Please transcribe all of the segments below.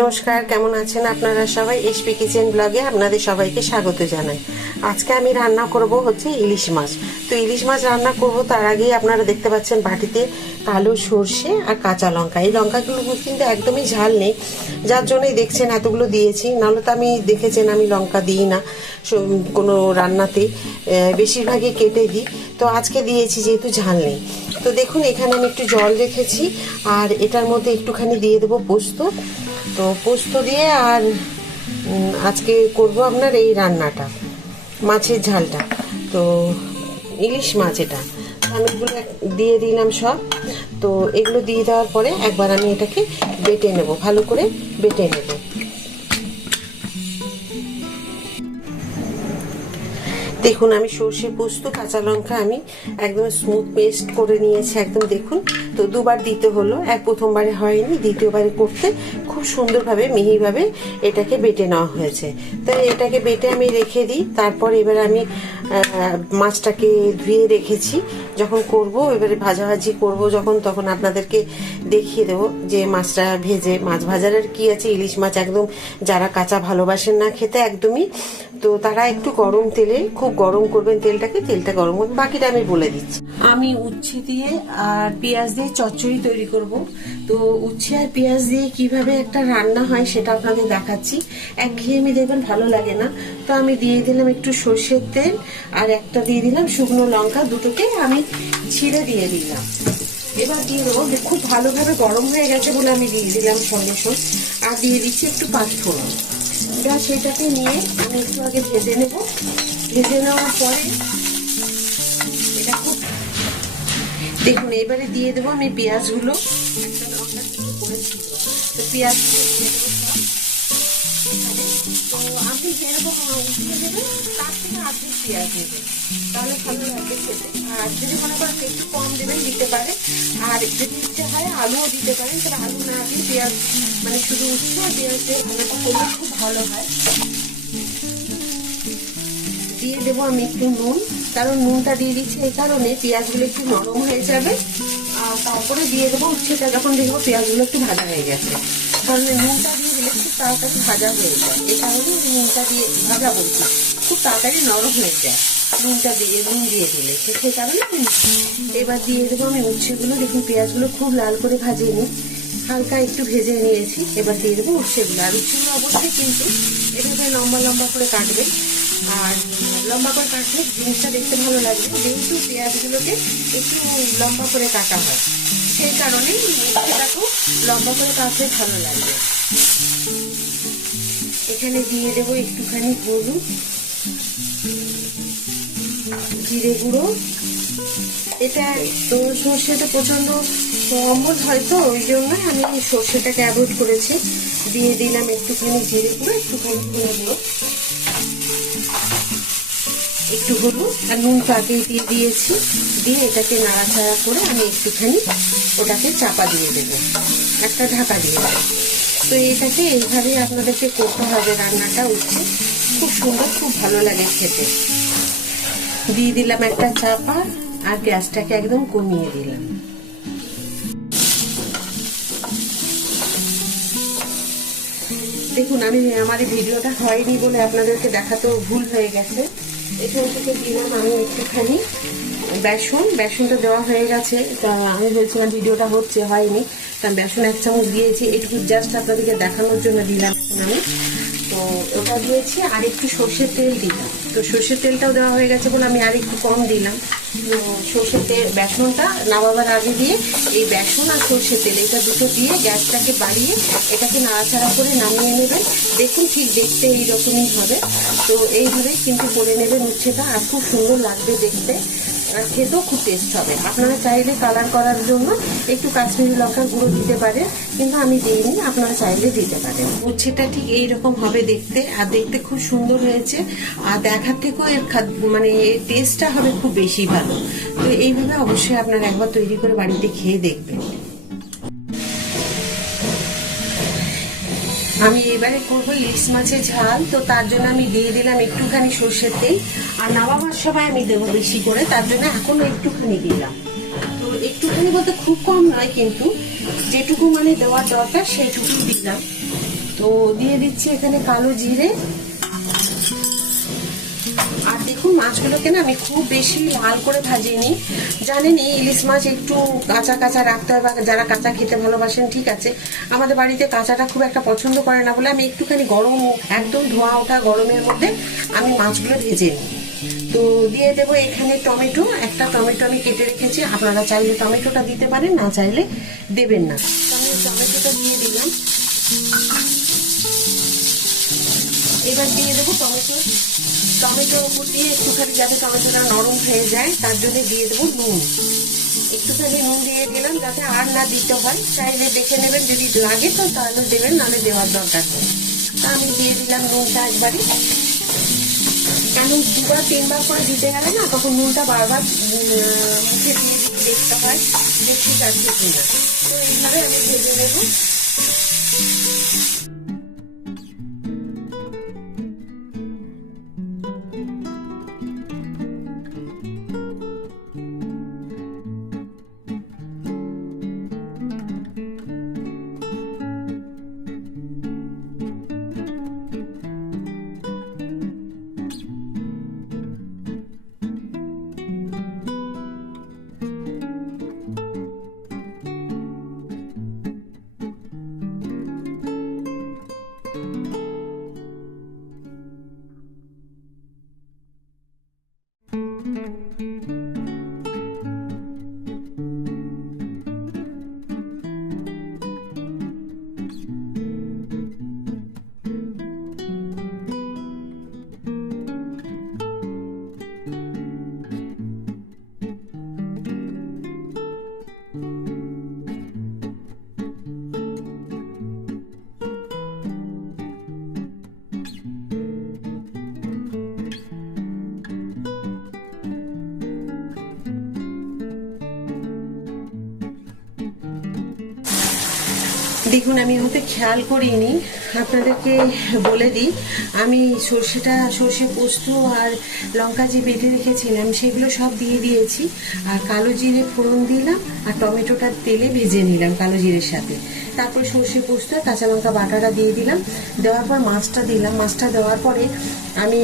নমস্কার, কেমন আছেন আপনারা সবাই? এসপি কিচেন ব্লগে আপনাদের সবাইকে স্বাগত জানাই। আজকে আমি রান্না করব হচ্ছে ইলিশ মাছ। তো ইলিশ মাছ রান্না করব, তার আগেই আপনারা দেখতে পাচ্ছেন বাটিতে কালো সর্ষে আর কাঁচা লঙ্কা। এই লঙ্কাগুলো কিন্তু একদমই ঝাল নেই, যার জন্যই দেখছেন এতগুলো দিয়েছি। নাহলে তো আমি দেখেছেন আমি লঙ্কা দিই না কোনো রান্নাতে। বেশিরভাগই কেটে দিই। তো আজকে দিয়েছি যেহেতু ঝাল নেই। তো দেখুন, এখানে আমি একটু জল রেখেছি, আর এটার মধ্যে একটুখানি দিয়ে দেবো পোস্ত। তো পোস্ত দিয়ে আর আজকে করব আপনার এই রান্নাটা, মাছের ঝালটা। তো ইলিশ মাছ এটা। আমি এগুলো দিয়ে দিলাম সব। তো এগুলো দিয়ে দেওয়ার পরে একবার আমি এটাকে বেটে নেব, ভালো করে বেটে নেব। দেখুন, আমি সর্ষে পোস্ত, কাঁচা লঙ্কা আমি একদম স্মুথ পেস্ট করে নিয়েছি, একদম দেখুন। তো দুবার দিতে হলো, এক প্রথমবারে হয়নি, দ্বিতীয়বারে করতে খুব সুন্দরভাবে, মিহিভাবে এটাকে বেটে নেওয়া হয়েছে। তাই এটাকে বেটে আমি রেখে দিই, তারপর এবার আমি মাছটাকে ধুয়ে রেখেছি। যখন করব, এবারে ভাজাভাজি করব যখন, তখন আপনাদেরকে দেখিয়ে দেবো যে মাছটা ভেজে, মাছ ভাজার আর কি আছে। ইলিশ মাছ একদম যারা কাঁচা ভালোবাসেন না খেতে একদমই। তো তারা একটু গরম তেলে, খুব গরম করবেন তেলটাকে, তেলটা গরম করবেন। বাকিটা আমি বলে দিচ্ছি। আমি উচ্ছে দিয়ে আর পেঁয়াজ দিয়ে চচ্চড়ি তৈরি করব। তো উচ্ছে আর পেঁয়াজ দিয়ে কীভাবে একটা রান্না হয় সেটা আপনাদের দেখাচ্ছি। একঘেয়েমি দেখবেন ভালো লাগে না। তো আমি দিয়ে দিলাম একটু সর্ষের তেল আর একটা দিয়ে দিলাম শুকনো লঙ্কা, দুটোকে আমি ছিঁড়ে দিয়ে দিলাম। এবার দিয়ে দেবো খুব ভালোভাবে গরম হয়ে গেছে বলে আমি দিয়ে দিলাম সঙ্গে সঙ্গে। আর দিয়ে দিচ্ছি একটু পাঁচফোড়ন। এবার সেটাকে নিয়ে আমি একটু আগে ভেজে নেব। ভেজে নেওয়ার পরে এটা খুব দেখুন, এবারে দিয়ে দেবো আমি পেঁয়াজগুলো। তো পেঁয়াজগুলো দিয়ে পেঁয়াজ তাহলে যদি মনে একটু কম দিতে পারে। আর যদি হয় আলুও দিতে তবে আলু না পেঁয়াজ মানে শুধু ভালোটা করলে খুব ভালো হয় দিয়ে দেবো আমি একটু নুন কারণ নুনটা দিয়ে দিচ্ছি এই কারণে পেঁয়াজগুলো একটু নরম হয়ে যাবে। আর তারপরে দিয়ে দেবো উচ্ছেটা যখন দেখব পেঁয়াজগুলো একটু ভাজা হয়ে গেছে কারণ নুনটা দিয়ে দিলে তাড়াতাড়ি ভাজা হয়ে যায়। এটা আমি নুনটা দিয়ে ভাজা বলছি। খুব তাড়াতাড়ি নরম হয়ে যায়। নুনটা দিয়ে, নুন দিয়ে দিলে। সেই কারণে এবার দিয়ে দেবো আমি উচ্ছেগুলো। দেখুন, পেঁয়াজগুলো খুব লাল করে ভাজিয়ে নিই। হালকা একটু ভেজে নিয়েছি। এবার দিয়ে দেবো উচ্ছেগুলো। আর উচ্ছেগুলো অবশ্যই কিন্তু এভাবে লম্বা লম্বা করে কাটবেন। আর লম্বা করে কাটলে জিনিসটা দেখতে ভালো লাগবে। যেহেতু পেঁয়াজগুলোকে একটু লম্বা করে কাটা হয়, সেই কারণে উচ্ছেটাকেও লম্বা করে কাটলে ভালো লাগবে। এখানে দিয়ে দেবো একটুখানি হলুদ, জিরে গুঁড়ো। এটা তো সর্ষেটা প্রচণ্ড অম্বল হয় তো, ওই জন্য আমি সর্ষেটাকে অ্যাভয়েড করেছি। দিয়ে দিলাম একটুখানি জিরে গুঁড়ো, একটুখানি ধনে গুঁড়ো একটু হলুদ আর নুনটা আগে দিয়ে দিয়েছি। দিয়ে এটাকে নাড়াচাড়া করে আমি একটুখানি ওটাকে চাপা দিয়ে দেব। একটা ঢাকা দিয়ে দেবো। তো এটাকে এইভাবে আপনাদেরকে করতে হবে। রান্নাটা উঠছে খুব সুন্দর, খুব ভালো লাগে খেতে। দিয়ে দিলাম একটা চাপা আর গ্যাসটাকে একদম কমিয়ে দিলাম। দেখুন, আমি, আমার ভিডিওটা হয়নি বলে আপনাদেরকে দেখাতেও ভুল হয়ে গেছে। এখান থেকে দিলাম আমি একটুখানি বেসন, বেসনটা দেওয়া হয়ে গেছে। তা আমি ভেবেছিলাম ভিডিওটা হচ্ছে, হয়নি। তা বেসন এক চামচ দিয়েছি একটু জাস্ট আপনাদেরকে দেখানোর জন্য দিলাম আমি। তো ওটা দিয়েছি, আর একটু সর্ষের তেল দিলাম। তো সর্ষের তেলটাও দেওয়া হয়ে গেছে বলে আমি আর একটু কম দিলাম। সর্ষের তেল, বেসনটা নামাবার আগে দিয়ে এই বেসন আর সর্ষের তেল, এটা দুটো দিয়ে গ্যাসটাকে বাড়িয়ে এটাকে নাড়াচাড়া করে নামিয়ে নেবেন। দেখুন ঠিক দেখতে এইরকমই হবে। তো এইভাবেই কিন্তু করে নেবেন উচ্ছেটা আর খুব সুন্দর লাগবে দেখতে। আর খেতেও খুব টেস্ট হবে। আপনারা চাইলে কালার করার জন্য একটু কাশ্মীরি লঙ্কার গুঁড়ো দিতে পারেন, কিন্তু আমি দিইনি, আপনারা চাইলে দিতে পারেন। উচ্ছেটা ঠিক এইরকম হবে দেখতে, আর দেখতে খুব সুন্দর হয়েছে, আর দেখার থেকেও এর মানে টেস্টটা হবে খুব বেশি ভালো। তো এইভাবে অবশ্যই আপনারা একবার তৈরি করে বাড়িতে খেয়ে দেখবেন। আমি এবারে করব ইলিশ মাছের ঝাল, তো তার জন্য আমি দিয়ে দিলাম একটুখানি সর্ষের তেল। আর নামাবার সময় আমি দেবো বেশি করে, তার জন্য এখনও একটুখানি দিলাম। তো একটুখানি বলতে খুব কম নয় কিন্তু, যেটুকু মানে দেওয়ার দরকার সেটুকু দিলাম। তো দিয়ে দিচ্ছি এখানে কালো জিরে আর দেখুন মাছগুলোকে না আমি খুব বেশি লাল করে ভাজিনি। জানেনই, ইলিশ মাছ একটু কাঁচা কাঁচা রাখতে হয় বা যারা কাঁচা খেতে ভালোবাসেন, ঠিক আছে। আমাদের বাড়িতে কাঁচাটা খুব একটা পছন্দ করে না বলে আমি একটুখানি গরম, একদম ধোয়া ওঠা গরমের মধ্যে আমি মাছগুলো ভেজে নিই। তো দিয়ে দেবো এখানে টমেটো। একটা টমেটো আমি কেটে রেখেছি। আপনারা চাইলে টমেটোটা দিতে পারেন, না চাইলে দেবেন না। আমি টমেটোটা দিয়ে দিলাম। এবার দিয়ে দেবো টমেটো। উপর দিয়ে একটুখানি যাতে টমেটোটা নরম হয়ে যায়, তার জন্য দিয়ে দেবো নুন। একটুখানি নুন দিয়ে দিলাম যাতে আর না দিতে হয়। চাইলে দেখে নেবেন যদি লাগে তো তাহলে দেবেন, নাহলে দেওয়ার দরকার নেই। তা আমি দিয়ে দিলাম নুনটা একবারে। কেন দুবার, তিনবার করে দিতে গেলে না তখন নুনটা বারবার মুখে দিয়ে দেখতে হয় যে আছে কিনা। তো এইভাবে আমি ভেজে নেব। দেখুন আমি হতে খেয়াল করিনি। আপনাদেরকে বলে দিই, আমি সর্ষেটা, সর্ষে পোস্ত আর লঙ্কা যে বেটে রেখেছিলাম, সেগুলো সব দিয়ে দিয়েছি। আর কালো জিরে ফোড়ন দিলাম আর টমেটোটা তেলে ভেজে নিলাম কালো জিরের সাথে। তারপর সর্ষে পোস্ত আর কাঁচা লঙ্কা বাটাটা দিয়ে দিলাম। দেওয়ার পর মাছটা দিলাম। মাছটা দেওয়ার পরে আমি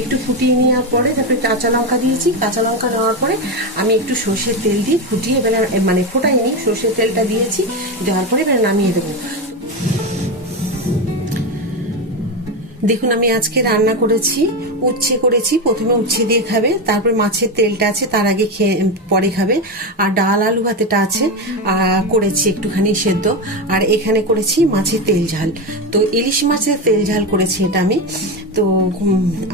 একটু ফুটিয়ে নেওয়ার পরে তারপরে কাঁচা লঙ্কা দিয়েছি। কাঁচা লঙ্কা দেওয়ার পরে আমি একটু সর্ষের তেল দিয়ে ফুটিয়ে এবার মানে ফোটাইনি, সর্ষের তেলটা দিয়েছি। দেওয়ার পরে এবার নামিয়ে দেবো। দেখুন আমি আজকে রান্না করেছি উচ্ছে করেছি। প্রথমে উচ্ছে দিয়ে খাবে, তারপর মাছের তেলটা আছে, তার আগে খেয়ে, পরে খাবে। আর ডাল আলু ভাতেটা আছে করেছি একটুখানি সেদ্ধ। আর এখানে করেছি মাছের তেল ঝাল। তো ইলিশ মাছের তেল ঝাল করেছি এটা আমি। তো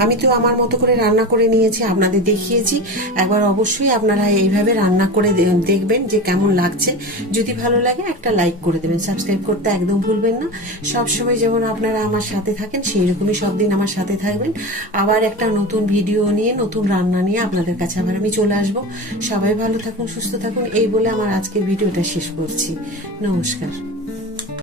আমি তো আমার মতো করে রান্না করে নিয়েছি, আপনাদের দেখিয়েছি। একবার অবশ্যই আপনারা এইভাবে রান্না করে দেখবেন যে কেমন লাগছে। যদি ভালো লাগে একটা লাইক করে দেবেন, সাবস্ক্রাইব করতে একদম ভুলবেন না। সব সময় যেমন আপনারা আমার সাথে থাকেন সেই রকমই সব দিন আমার সাথে থাকবেন। আবার একটা নতুন ভিডিও নিয়ে, নতুন রান্না নিয়ে আপনাদের কাছে আবার আমি চলে আসব। সবাই ভালো থাকুন, সুস্থ থাকুন, এই বলে আমার আজকের ভিডিওটা শেষ করছি। নমস্কার।